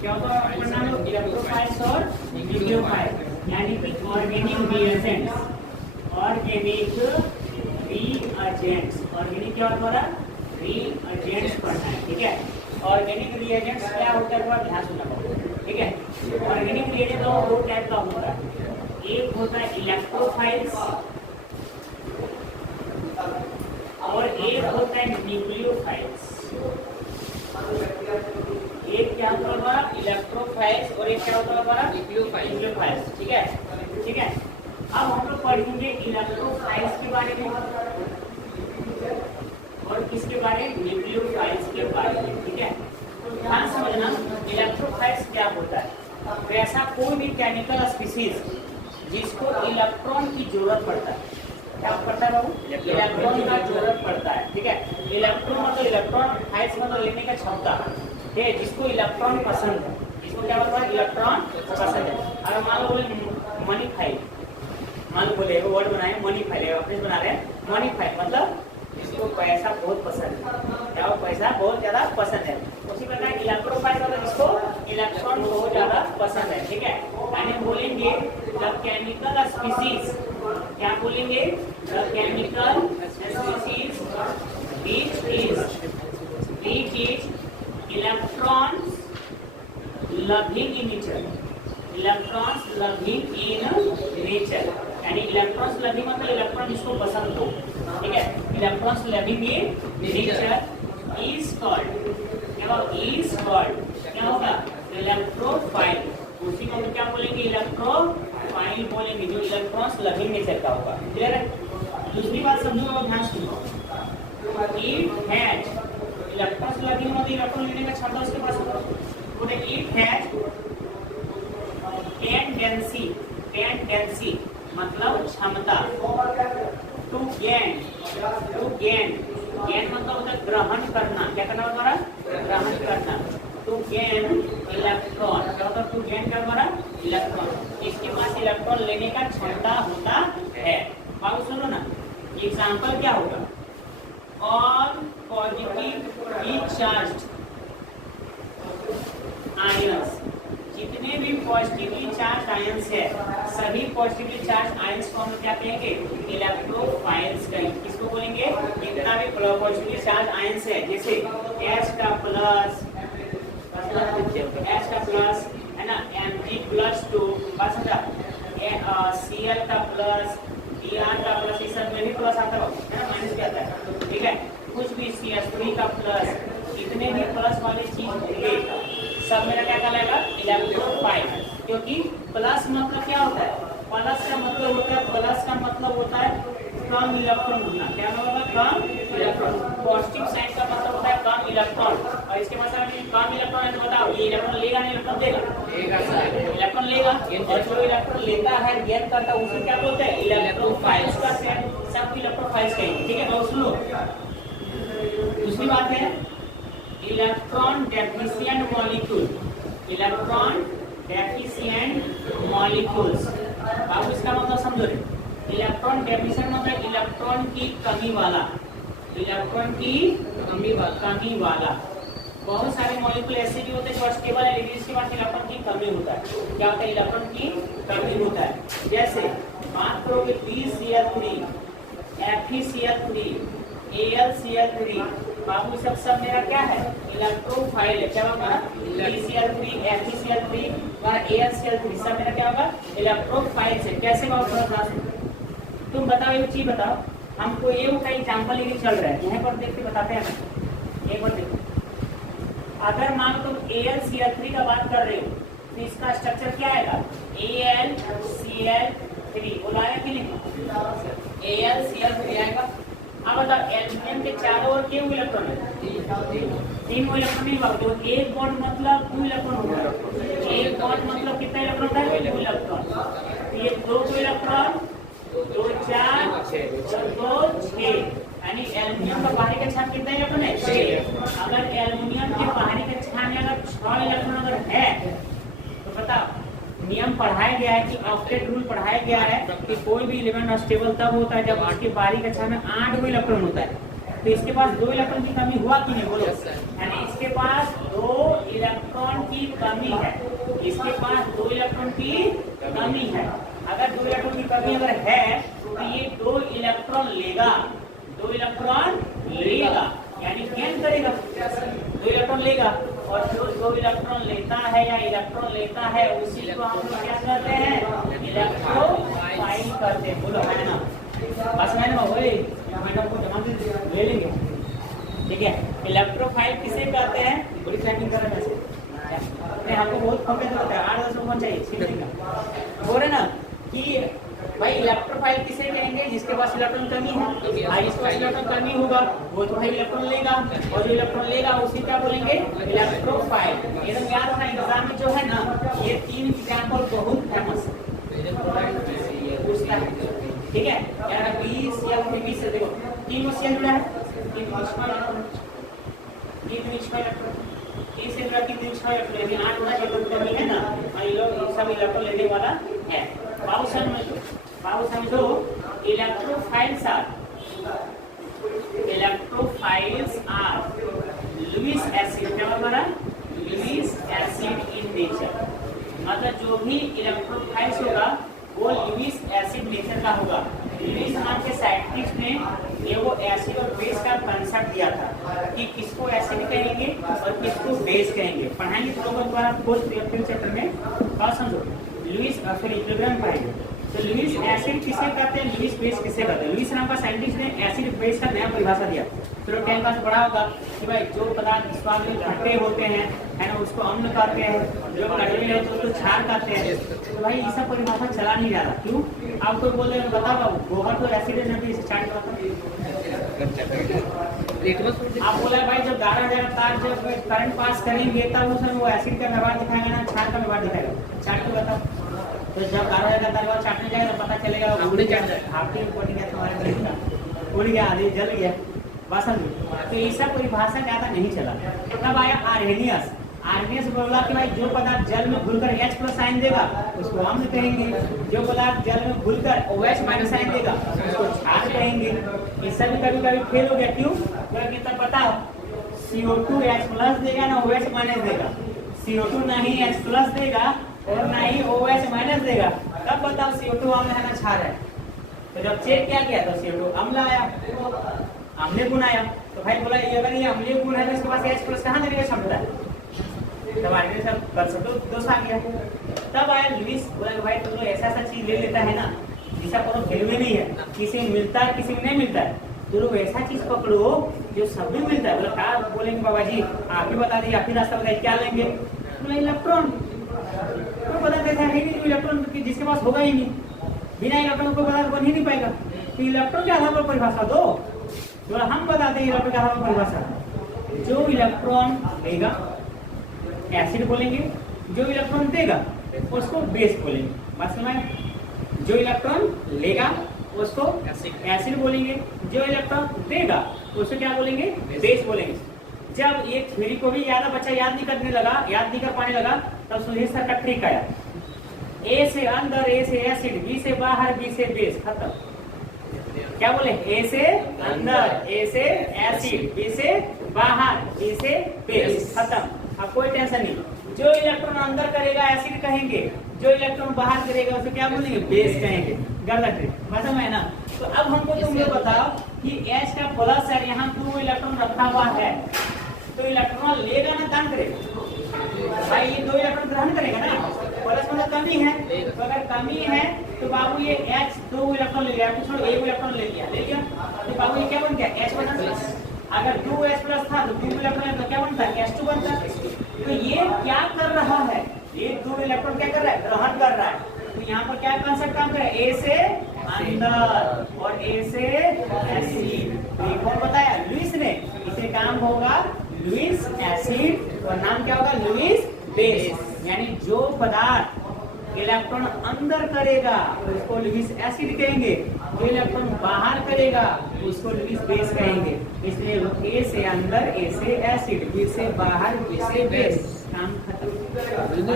क्या होता है पढ़ना लो, इलेक्ट्रोफाइल्स और न्यूक्लियोफाइल, यानी कि organic reagents, organic reagents, organic क्या होता है रीएजेंट्स पढ़ना है, ठीक है। ऑर्गेनिक रिएजेंट्स क्या होता है थोड़ा ध्यान सुनना, ठीक है। ऑर्गेनिक रिएजेंट दो टाइप का होता है, एक होता है इलेक्ट्रोफाइल्स और एक होता है न्यूक्लियोफाइल्स। एक क्या होता है हमारा इलेक्ट्रोफाइल्स और एक क्या होता है हमारा न्यूक्लियोफाइल्स, ठीक है, ठीक है। अब हम लोग पढ़ेंगे इलेक्ट्रोफाइल्स के बारे में और किसके बारे में, न्यूक्लियोफाइल्स के बारे में, ठीक है। तो ध्यान समझना इलेक्ट्रोफाइल्स क्या होता है। तो ऐसा कोई भी केमिकल स्पीसीज जिसको इलेक्ट्रॉन की जरूरत पड़ता है, क्या पड़ता है बाबू, इलेक्ट्रॉन का जरूरत पड़ता है, ठीक है। इलेक्ट्रॉन मतलब इलेक्ट्रॉन, फाइल्स मतलब लेने का क्षमता, ठीक है, जिसको इलेक्ट्रॉन पसंद है, जिसको क्या होता है इलेक्ट्रॉन पसंद है। अगर मान लो बोले मनी फाइल, मान लो बोले वो वर्ड बनाए मनी फाइल, अपने बना रहे हैं मनी फाइल, मतलब जिसको पैसा बहुत पसंद है, क्या वो पैसा बहुत ज्यादा पसंद है। उसी प्रकार इलेक्ट्रोफाइल मतलब जिसको इलेक्ट्रॉन बहुत ज्यादा पसंद है, ठीक है। यानी बोलेंगे द केमिकल स्पीसीज, क्या बोलेंगे, the chemical species which is electrons loving in nature, electrons loving in nature, यानी इलेक्ट्रॉन्स लविंग मतलब इलेक्ट्रॉन जिसको पसंद हो, ठीक है। Electrons loving in nature is called, क्या इज कॉल्ड, क्या होगा इलेक्ट्रोफाइल। उसी को हम क्या बोलेंगे इलेक्ट्रोफाइल बोलेंगे, जो इलेक्ट्रॉन्स लविंग नेचर का होगा, क्लियर है। दूसरी बात समझो और ध्यान सुनो, इट हैज, इलेक्ट्रॉन्स लविंग मतलब इलेक्ट्रॉन लेने का क्षमता उसके पास होगा, बोले इट हैज टेंडेंसी मतलब क्षमता, टू गेन मतलब होता है ग्रहण करना, क्या करना हमारा ग्रहण करना, टू गेन इलेक्ट्रॉन, क्या होता है टू गेन क्या हमारा इलेक्ट्रॉन, इसके पास इलेक्ट्रॉन लेने का क्षमता होता है। बाबू सुनो ना, एग्जाम्पल क्या होगा, ऑल पॉजिटिवली चार्ज्ड आयंस, जितने भी पॉजिटिवली चार्ज आयंस है, सभी पॉजिटिवली चार्ज आयंस को हम क्या कहेंगे इलेक्ट्रोफाइल्स कहेंगे। किसको बोलेंगे, जितना भी पॉजिटिवली चार्ज आयंस है, जैसे H का प्लस है ना, Mg+2 बात समझा, Cl का प्लस, Br का प्लस, इस सब में भी प्लस आता है ना, माइनस भी आता है, ठीक है। कुछ भी CH3 का प्लस, इतने भी प्लस वाले चीज होंगे सब मेरा क्या कहलाएगा इलेक्ट्रोफाइल, क्योंकि प्लस मतलब क्या होता है, प्लस का मतलब होता है, प्लस का मतलब होता है कम इलेक्ट्रॉन होना, क्या होगा कम इलेक्ट्रॉन। पॉजिटिव साइन का मतलब होता है कम इलेक्ट्रॉन, और इसके मतलब कम इलेक्ट्रॉन है तो बताओ ये इलेक्ट्रॉन लेगा नहीं इलेक्ट्रॉन देगा, इलेक्ट्रॉन लेगा, और जो इलेक्ट्रॉन लेता है गेन करता है उसे क्या बोलते हैं इलेक्ट्रोफाइल्स का सेट, सब इलेक्ट्रोफाइल्स कहेंगे, ठीक है। बहुत सुनो, दूसरी बात है electron deficient molecule, electron deficient molecules, आप इसका मतलब समझो रे, इलेक्ट्रॉन डेफिशिएंट मतलब इलेक्ट्रॉन की कमी वाला, इलेक्ट्रॉन की कमी वाला। बहुत सारे मॉलिक्यूल ऐसे भी होते हैं जो स्टेबल है लेकिन इसके बाद इलेक्ट्रॉन की कमी होता है, क्या होता है इलेक्ट्रॉन की कमी होता है। जैसे बात करो कि BCl3, FeCl3, AlCl3, बाबू सब मेरा क्या है इलेक्ट्रोफाइल है, क्या होगा BCl3, FeCl3 और AlCl3 सब मेरा क्या होगा इलेक्ट्रोफाइल है। कैसे बाबू थोड़ा क्लास तुम बताओ, एक चीज बताओ हमको, ये का एग्जांपल लेके चल रहा है, यहाँ पर देख के बताते हैं। एक बार देखो, अगर मान लो तुम AlCl3 का बात कर रहे हो तो इसका स्ट्रक्चर क्या आएगा AlCl3, बोला है कि नहीं AlCl3 आएगा। अब बताओ एल्यूमिनियम के चारों ओर कितने इलेक्ट्रॉन है, 3 इलेक्ट्रॉन नहीं बाबू, तो एक बॉन्ड मतलब 2 इलेक्ट्रॉन होगा, एक बॉन्ड मतलब कितना इलेक्ट्रॉन होता है 2 इलेक्ट्रॉन, ये 2 इलेक्ट्रॉन 2 4 2 6, यानी एल्यूमिनियम का बाहरी का छान कितना इलेक्ट्रॉन है 6। अगर एल्यूमिनियम के बाहरी का छान में अगर 6 इलेक्ट्रॉन अगर है तो बताओ नियम पढ़ाया गया है कि ऑक्टेट रूल पढ़ाया गया है कि कोई भी एलिमेंट अनस्टेबल तब होता है जब उसके बाहरी कक्षा में 8 इलेक्ट्रॉन होता है। तो इसके पास 2 इलेक्ट्रॉन की कमी हुआ कि नहीं बोलो, यानी इसके पास 2 इलेक्ट्रॉन की की कमी है, इसके पास 2 इलेक्ट्रॉन की कमी है। अगर 2 इलेक्ट्रॉन की कमी अगर है तो ये 2 इलेक्ट्रॉन लेगा, 2 इलेक्ट्रॉन लेगा यानी गेन करेगा, 2 इलेक्ट्रॉन लेगा। और जो 2 इलेक्ट्रॉन लेता है या इलेक्ट्रॉन लेता है उसी को हम लोग क्या करते हैं, इलेक्ट्रोफाइल करते हैं। बोलो है ना, बस मैंने वही मैडम को जमा ले लेंगे, ठीक है। इलेक्ट्रोफाइल किसे कहते हैं, बड़ी टाइपिंग कर रहे हैं, हमको बहुत कम में होता है, 8-10 फोन चाहिए, बोल रहे ना कि भाई इलेक्ट्रोफाइल किसे कहेंगे, जिसके पास इलेक्ट्रॉन कमी है, जिसके पास इलेक्ट्रॉन कमी होगा वो तो भाई इलेक्ट्रॉन लेगा, और जो इलेक्ट्रॉन लेगा उसी क्या बोलेंगे, इलेक्ट्रोफाइल। एकदम याद रखना, एग्जाम में जो है ना ये 3 एग्जाम्पल बहुत फेमस पूछता है, ठीक है। यार 20 से देखो 3 क्वेश्चन जुड़ा है, 3 से जुड़ा 3 यानी 8 होना चाहिए, तो कमी है ना, ये लोग सब इलेक्ट्रॉन लेने वाला है। बाबू समझो, इलेक्ट्रोफाइल्स आर लुईस एसिड, क्या हमारा लुईस एसिड इन नेचर, मतलब जो भी इलेक्ट्रोफाइल्स होगा वो लुईस एसिड नेचर का होगा। लुईस नाम के साइंटिस्ट ने ये वो एसिड और बेस का कंसेप्ट दिया था कि किसको एसिड कहेंगे और किसको बेस कहेंगे। पढ़ाएंगे तो लोगों द्वारा फोर्थ चैप्टर में, और समझो लुईस इक्विलिब्रियम पढ़ाएंगे। तो लुईस एसिड किसे कहते हैं, लुईस बेस किसे कहते हैं। लुईस नाम का साइंटिस्ट ने एसिड बेस का नया परिभाषा दिया। चलो 10 क्लास पढ़ा होगा कि भाई जो पदार्थ स्वाद में खट्टे होते हैं है ना, उसको अम्ल कहते हैं, जो कड़वे होते हैं उसको क्षार कहते हैं। तो भाई ये सब परिभाषा चला नहीं जा रहा, क्यों? आप कोई बोल रहे हैं बता बाबू गोबर तो एसिड नहीं, इसे स्टार्ट करता। आप बोला भाई जब 11,000 तार जब करंट पास करेंगे तब उसमें वो एसिड का व्यवहार दिखाएगा ना क्षार का व्यवहार दिखाएगा, चार्ट को बताओ। तो जब 11,000 तार चाटने जाएगा तो पता चलेगा आपकी रिपोर्टिंग है तुम्हारे उड़ गया, आधे जल गया, बसंत। तो ऐसा परिभाषा ज्यादा नहीं चला। तब आया आर्हेनियस। आर्हेनियस बोला कि भाई जो पदार्थ जल में घुलकर H+ साइन देगा उसको अम्ल कहेंगे, जो पदार्थ जल में घुलकर OH- साइन देगा उसको क्षार कहेंगे। ये सब कभी कभी फेल हो गया, क्यों? क्योंकि तब बताओ CO2 H+ देगा ना OH- देगा, CO2 ना ही H+ देगा और ना ही OH- देगा, तब बताओ CO2 अम्ल है ना क्षार है। तो जब चेक किया गया तो CO2 अम्ल आया, अम्लीय गुण आया। तो भाई बोला ये अगर ये अम्लीय गुण है तो इसके पास H+ कहाँ देने की क्षमता है, तब आगे सब कर सकते दोष आ गया। तब आया लुईस, बोला भाई तुम लोग ऐसा चीज ले लेता है ना जिसका कोनो फिल्म नहीं है, किसी में मिलता है किसी में नहीं मिलता है, तो लोग ऐसा चीज पकड़ो जो सब में मिलता है। बोला क्या बोलेंगे बाबा जी, आप ही बता दीजिए, आप ही रास्ता बताइए क्या लेंगे। बोला इलेक्ट्रॉन, तो पता कैसा है नहीं इलेक्ट्रॉन जिसके पास होगा ही नहीं, बिना इलेक्ट्रॉन को पदार्थ बन ही नहीं पाएगा। तो इलेक्ट्रॉन के आधार पर परिभाषा दो, बोला हम बताते हैं इलेक्ट्रॉन के आधार पर परिभाषा। जो इलेक्ट्रॉन लेगा एसिड बोलेंगे, जो इलेक्ट्रॉन देगा उसको बेस बोलेंगे। बात समझ? जो इलेक्ट्रॉन लेगा उसको एसिड बोलेंगे, जो इलेक्ट्रॉन देगा उसको क्या बोलेंगे, बेस बोलेंगे। जब ये थ्योरी को भी याद बच्चा याद नहीं कर पाने लगा, तब सुधीर सर का ट्रिक आया। ए से अंदर, ए से एसिड, बी से बाहर, बी से बेस, खत्म। क्या बोले, ए से अंदर, ए से एसिड, बी से बाहर, बी से बेस, खत्म। अब कोई टेंशन नहीं। जो इलेक्ट्रॉन अंदर करेगा एसिड कहेंगे, जो इलेक्ट्रॉन बाहर करेगा उसे क्या बोलेंगे, बेस कहेंगे। गलत है, समझ में ना? तो अब हमको तुम लोग बताओ कि H का प्लस है, यहाँ 2 इलेक्ट्रॉन रखा हुआ है, तो इलेक्ट्रॉन लेगा ना दान करेगा? भाई ये 2 इलेक्ट्रॉन ग्रहण करेगा ना, प्लस मतलब कमी है। तो अगर कमी है तो बाबू ये H 2 इलेक्ट्रॉन ले लिया, कुछ 1 इलेक्ट्रॉन ले लिया, तो बाबू ये क्या बन गया, H बना। अगर 2H+ था तो 2 इलेक्ट्रॉन तो क्या बनता है, H2 बनता है। तो ये क्या कर रहा है, ये 2 इलेक्ट्रॉन क्या कर रहा है, ग्रहण कर रहा है। तो यहाँ पर क्या कंसेप्ट काम कर रहा है, ए से अंदर और ए से एसिड। तो ये कौन बताया, लुईस ने। इसे काम होगा लुईस एसिड और नाम क्या होगा, लुईस बेस। यानी जो पदार्थ इलेक्ट्रॉन अंदर करेगा उसको लुईस एसिड कहेंगे, जो इलेक्ट्रॉन बाहर करेगा उसको लुईस बेस कहेंगे। इसलिए ए से अंदर, ए से एसिड, बी से बाहर, बी से बेस, काम खत्म। ना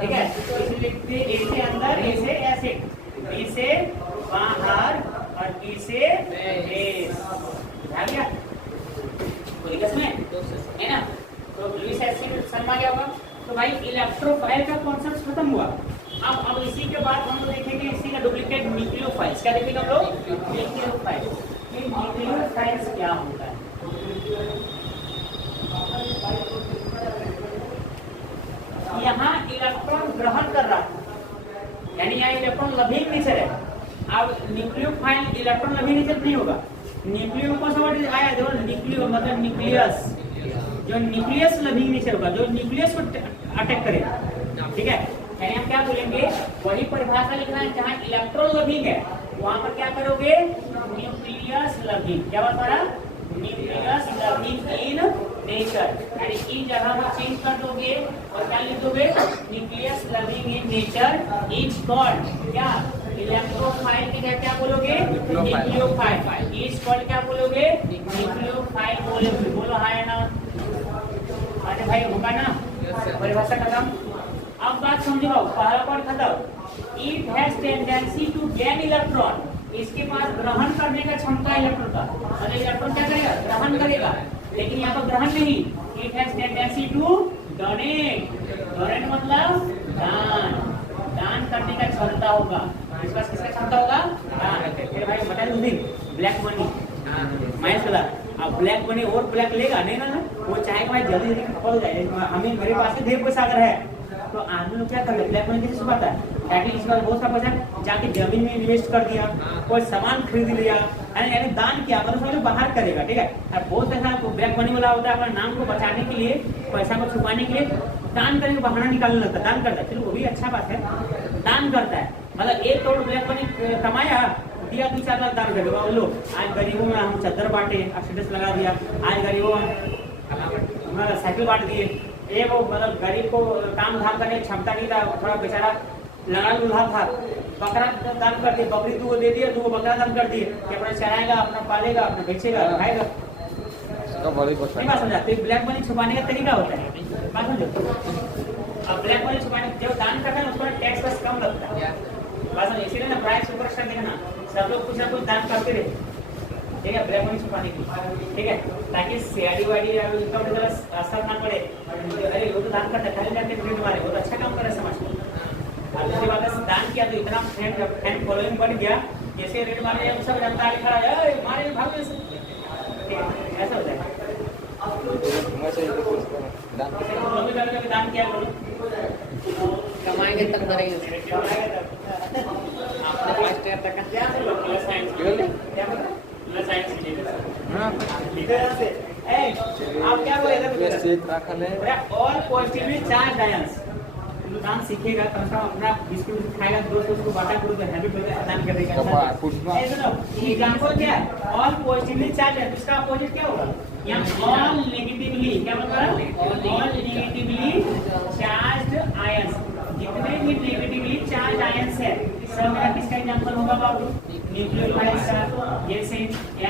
ठीक है, इसलिए लिखते ए से अंदर, ए से एसिड, बी से बाहर और बी से बेस। समझ गया है ना? तो लुईस एसिड समझ गया होगा। तो तो भाई इलेक्ट्रोफाइल का कॉन्सेप्ट खत्म हुआ। अब इसी के बाद हम लोग देखेंगे इसी का डुप्लीकेट न्यूक्लियोफाइल्स। क्या देखेंगे हम लोग? न्यूक्लियोफाइल्स। ये न्यूक्लियोफाइल्स क्या होता है? यहाँ इलेक्ट्रॉन ग्रहण कर रहा है, यानी यहाँ इलेक्ट्रॉन लविंग नेचर है। अब न्यूक्लियोफाइल इलेक्ट्रॉन लविंग नेचर नहीं होगा। न्यूक्लियो कौन सा वर्ड आया? देखो न्यूक्लियो मतलब न्यूक्लियस, जो न्यूक्लियस लविंग नेचर होगा, जो न्यूक्लियस को अटैक करेगा, ठीक है। यानी हम क्या बोलेंगे, वही परिभाषा लिखना है जहाँ इलेक्ट्रॉन लविंग है वहां पर क्या करोगे? Nucleus loving. क्या बात रहा? न्यूक्लियस लविंग इन नेचर, यानी की जगह पर चेंज कर दोगे और क्या लिख दोगे? Nucleus loving in nature is called क्या? इलेक्ट्रोफाइल की जगह क्या बोलोगे? न्यूक्लियोफाइल। इज कॉल्ड क्या बोलोगे? न्यूक्लियोफाइल बोलोगे। बोलो हाँ या ना? अरे भाई होगा ना? परिभाषा खत्म। अब बात समझो, पहला पॉइंट खत्म। It has tendency to gain electron, इसके पास ग्रहण करने का क्षमता इलेक्ट्रॉन का, मतलब इलेक्ट्रॉन क्या करेगा? ग्रहण करेगा। लेकिन यहाँ पर ग्रहण नहीं, it has tendency to donate. Donate मतलब दान, दान करने का क्षमता होगा। इसके पास किसका क्षमता होगा? दान। फिर भाई बता दूं, ब्लैक मनी मैं चला, अब ब्लैक मनी और ब्लैक लेगा नहीं ना, वो चाहेगा भाई जल्दी जल्दी खपत हो जाए। हमें मेरे पास से ढेर पैसा अगर है तो आदमी लोग क्या कर रहे? ब्लैक मनी कैसे छुपाता है? ताकि इस बार बहुत सारा पैसा जाके जमीन में इन्वेस्ट कर दिया, कोई सामान खरीद लिया, यानी दान किया, मतलब समझो बाहर करेगा, ठीक है। और बहुत पैसा ब्लैक मनी वाला होता है अपना नाम को बचाने के लिए, पैसा को छुपाने के लिए दान करके बहाना निकालने लगता है, दान करता है। चलो वो भी अच्छा बात है, दान करता है। मतलब 1 करोड़ ब्लैक मनी कमाया, दिया 2-4 लाख दान कर दो। लो आज गरीबों में हम चादर बांटे, स्टेटस लगा दिया, आज गरीबों में साइकिल बांट दिए। ये वो मतलब गरीब को काम धाम करने की क्षमता नहीं था, थोड़ा बेचारा लड़ा लूल्हा था, बकरा दान कर दिए, बकरी 2 दे दिए, 2 बकरा दान कर दिए कि अपना चराएगा, अपना पालेगा, अपना बेचेगा, खाएगा। नहीं बात समझा? तो ब्लैक मनी छुपाने का तरीका होता है, बात समझो। अब ब्लैक मनी छुपाने जो दान करता है उसको टैक्स बस कम लगता है, बात समझो। इसीलिए ना प्राइस सुपरस्टार देखना, सब लोग कुछ ना कुछ दान करते रहे, ठीक है, ब्लैक मनी छुपाने की, ठीक है, ताकि सीआईडी वाईडी इनकम टैक्स असर ना पड़े। अरे वो तो दान करता है, खाली जाके प्रिंट मारे, वो तो अच्छा काम कर रहा है समाज में। अब दूसरी बात है, दान किया तो इतना फैन फॉलोइंग बढ़ गया, जैसे रेड मारे सब जनता आगे खड़ा है, मारे भाग ऐसे, ऐसा होता है। दान किया करो, कमाएंगे तब करेंगे। आपने फर्स्ट ईयर तक क्या आप क्या बोले? ऑल पॉजिटिवली चार्ज आयंस दान सीखेगा, कम से कम अपना बिस्कुट खाएगा, दोस्त उसको बांटा करो तो हैबिट बन जाए दान करने का। एग्जांपल क्या है? ऑल पॉजिटिवली चार्ज है, इसका अपोजिट क्या होगा? यहाँ ऑल नेगेटिवली, क्या मतलब? ऑल नेगेटिवली चार्ज आयंस, जितने भी नेगेटिवली चार्ज आयंस है सब मेरा किसका एग्जांपल होगा बाबू? न्यूक्लियोफाइल्स का, जैसे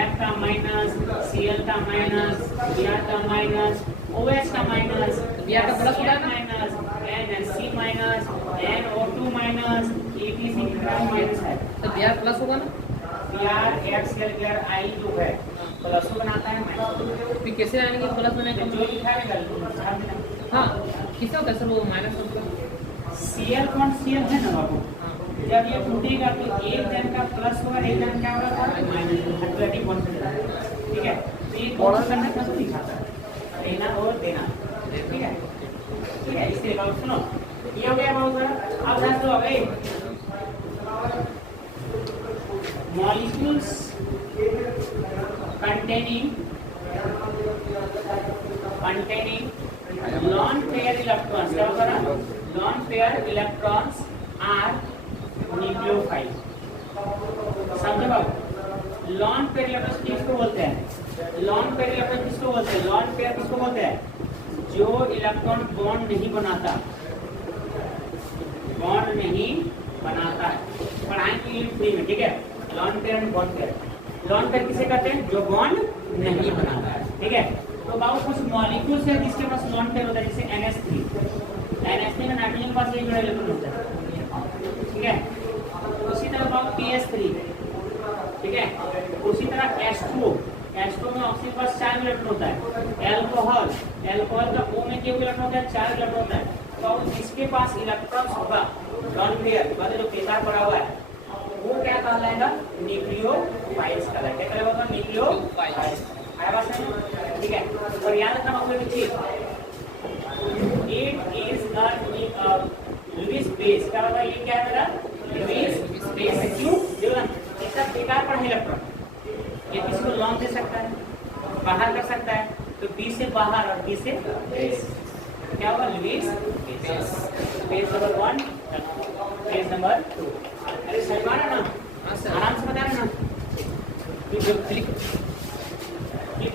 F का माइनस, Cl का माइनस, Br का माइनस, OH का माइनस, Br का प्लस होगा ना? Minus, NC minus, NO2 minus, ETC का माइनस है, तो Br प्लस होगा ना? Br Xl Br I जो है प्लस बनाता है माइनस। फिर कैसे आएंगे प्लस बनेगा? जो लिखा है हाँ, किससे होता है सर वो माइनस होगा? Cl बॉन्ड Cl है ना बाबू, जब ये टूटेगा तो एक जन का प्लस होगा, एक जन क्या होगा? माइनस, हाइड्रोजन बॉन्ड बनेगा, ठीक है। तो ये बॉन्ड करना कैसे दिखाता है? लेना और देना, ठीक है, ठीक है। इसलिए बाबू सुनो, ये हो गया बाबू सर। अब ध्यान दो, अबे molecules containing lone pair electrons, क्या होगा ना? lone pair electrons are nucleophile. समझे बाबू? लॉन पेयर इलेक्ट्रॉन किसको बोलते हैं? लॉन पेयर इलेक्ट्रॉन किसको बोलते हैं? लॉन पेयर किसको बोलते हैं? जो इलेक्ट्रॉन बॉन्ड नहीं बनाता, बॉन्ड नहीं बनाता है। पढ़ाएंगे फ्री में, ठीक है। Lone pair and bond pair, lone pair किसे कहते हैं? जो बॉन्ड नहीं बनाता है, ठीक है। तो बाबू कुछ मॉलिक्यूल्स है जिसके पास लॉन पेयर होता है, जैसे NH3 में नाइट्रोजन के पास एक जोड़ा इलेक्ट्रॉन होता है, ठीक है। उसी तरह बाबू PS3, ठीक है। उसी तरह H2 में ऑक्सीजन के पास 4 इलेक्ट्रॉन होता है। अल्कोहल का O में केवल इलेक्ट्रॉन होता है, 4 इलेक्ट्रॉन होता है। तो जिसके पास इलेक्ट्रॉन्स होगा लॉन पेयर मतलब जो पेपर पड़ा हुआ है वो क्या कहलाएगा न्यूक्लियोफाइल्स कहलाएगा। क्या कहलाएगा न्यूक्लियोफाइल्स। आया बात समझ? ठीक है। और याद रखना मतलब चीज it is a Lewis base. क्या होगा ये क्या है मेरा लुईस बेस। क्यों देखो इसका बेकार पड़ा है इलेक्ट्रॉन ये किसी को लॉन्ग दे सकता है बाहर कर सकता है तो बी से बाहर और बी से बेस क्या होगा Lewis base. Page number 1 page number 2। अरे सलमान ना हाँ सर आराम से बता रहे ना क्लिक